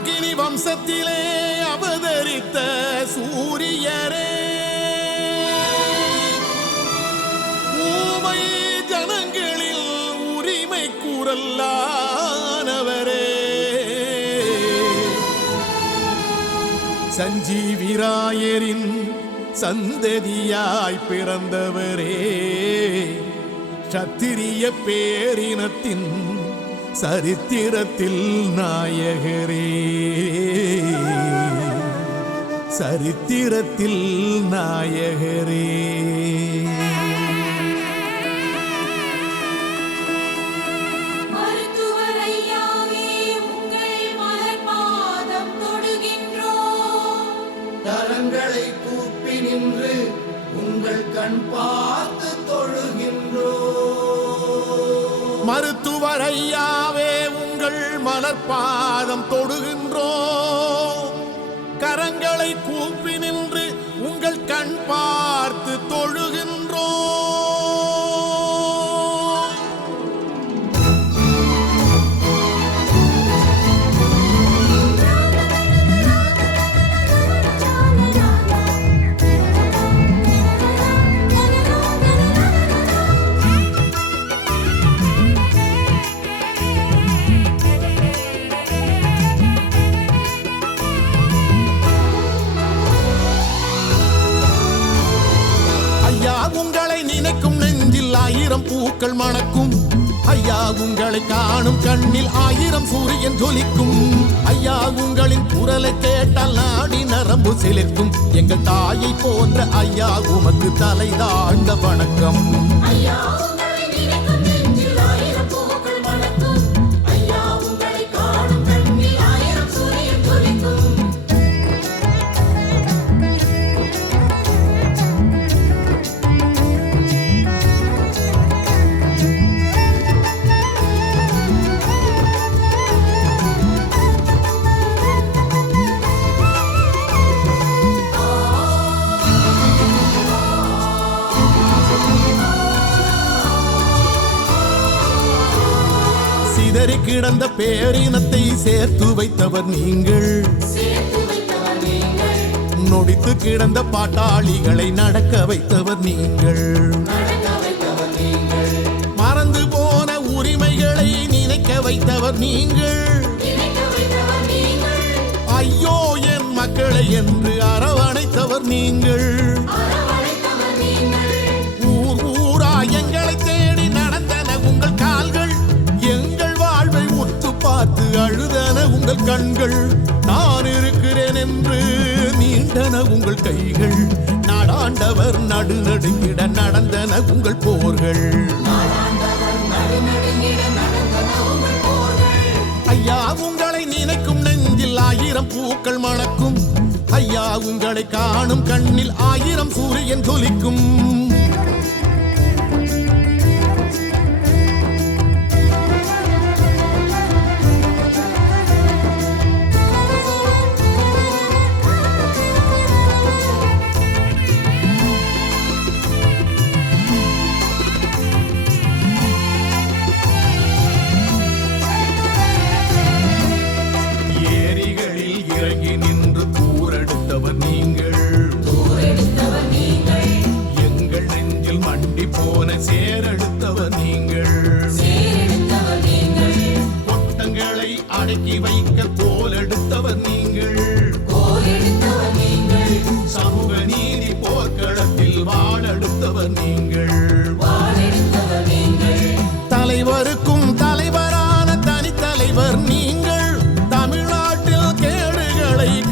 அக்கினி வம்சத்திலே அவதரித்த சூரியரே, ஊமை ஜனங்களில் உரிமை கூறல்லானவரே, சஞ்சீவிராயரின் சந்ததியாய் பிறந்தவரே, சத்திரிய பேரினத்தின் சரித்திரத்தில் நாயகரே, சரித்திரத்தில் நாயகரே. கரங்களை கூப்பி நின்று உங்கள் கண் பார்த்து தொழுகின்றோம். மருத்துவர் ஐயாவே உங்கள் மலர்பாதம் தொடுகின்றோம். கரங்களை கூப்பி நின்று உங்கள் கண் பார்த்து தொழுகின்றோம். உங்களை நினைக்கும் நெஞ்சில் ஆயிரம் பூக்கள் மணக்கும். ஐயா உங்களை காணும் கண்ணில் ஆயிரம் சூரியன் ஜொலிக்கும். ஐயா உங்களின் குரலை கேட்டால் நாடி நரம்பு சிலிர்க்கும். எங்கள் தாயை போன்ற ஐயா உமக்கு தலை தாழ்ந்த வணக்கம். சிதறி கிடந்த பேரினத்தை சேர்த்து வைத்தவர் நீங்கள். நொடித்து கிடந்த பாட்டாளிகளை நடக்க வைத்தவர் நீங்கள். மறந்து போன உரிமைகளை நினைக்க வைத்தவர் நீங்கள். ஐயோ என் மக்களை என்று அரவணைத்தவர் நீங்கள். ஊர் ஊரா எங்களை தேடி நடந்தன உங்கள் கால்கள். எங்கள் வாழ்வை உற்று பார்த்து அழுதன உங்கள் கண்கள். நான் இருக்கிறேன் என்று நீண்டன உங்கள் கைகள். நாடாண்டவர் நடுநடுங்கிட நடந்தன உங்கள் போர்கள். ஐயா உங்களை நினைக்கும் நெஞ்சில் ஆயிரம் பூக்கள் மணக்கும். ஐயா உங்களை காணும் கண்ணில் ஆயிரம் சூரியன் ஜொலிக்கும். இறங்கி நின்று கூரெடுத்தவர் நீங்கள். எங்கள் நெஞ்சில் மண்டி போன சேரெடுத்தவர் நீங்கள். கொட்டங்களை அடக்கி வைக்க கோலெடுத்தவர் நீங்கள். சமூக நீதி போர்க்களத்தில் வாழெடுத்தவர் நீங்கள். தலைவருக்கும் தலைவரான தனித்தலைவர் நீங்கள்.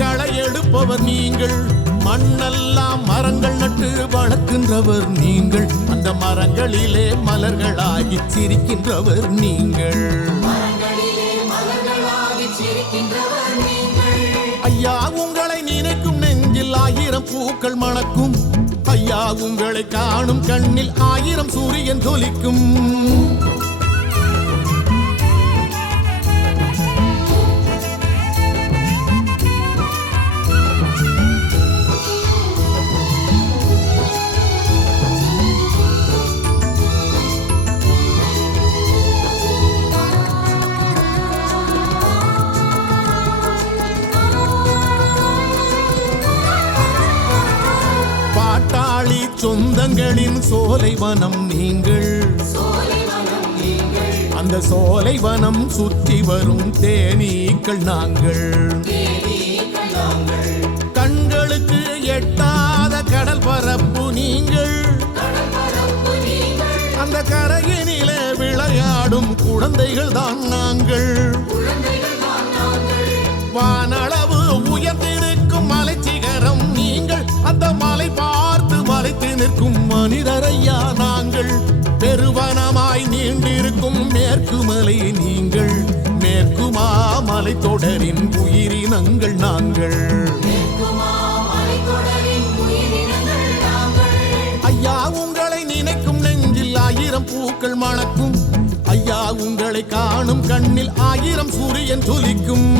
களையெடுப்பவர் நீங்கள். மண்ணெல்லாம் மரங்கள் நட்டு வளர்க்கின்றவர் நீங்கள். அந்த மரங்களிலே மலர்களாகி சிரிக்கின்றவர் நீங்கள். ஐயா உங்களை நினைக்கும் நெஞ்சில் ஆயிரம் பூக்கள் மணக்கும். ஐயா உங்களை காணும் கண்ணில் ஆயிரம் சூரியன் ஜொலிக்கும். எங்களின் சோலைவனம் நீங்கள். அந்த சோலைவனம் சுற்றி வரும் தேனீக்கள் நாங்கள். கண்களுக்கு எட்டாத கடல் பரப்பு நீங்கள். அந்த கரையினில விளையாடும் குழந்தைகள் தான் நாங்கள். வானளவு உயர்ந்திருக்கும் மலைச்சிகரம் நீங்கள். அந்த மலை பார்த்து மலைத்து நிற்கும் மனிதரையா நாங்கள். பெருவனமாய் நீண்டிருக்கும் மேற்கு மலை நீங்கள். மேற்குமா மலை தொடரின் உயிரினங்கள் நாங்கள். ஐயா உங்களை நினைக்கும் நெஞ்சில் 1000 பூக்கள் மணக்கும். ஐயா உங்களை காணும் கண்ணில் 1000 சூரியன் ஜொலிக்கும்.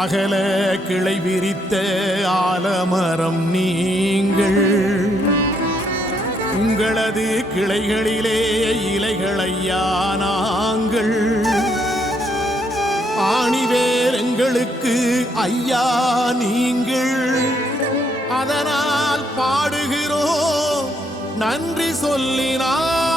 அகல கிளை விரித்த ஆலமரம் நீங்கள். உங்களது கிளைகளிலே இலைகளையா நாங்கள். ஆணிவேர் எங்களுக்கு ஐயா நீங்கள். அதனால் பாடுகிறோம் நன்றி சொல்லினார்.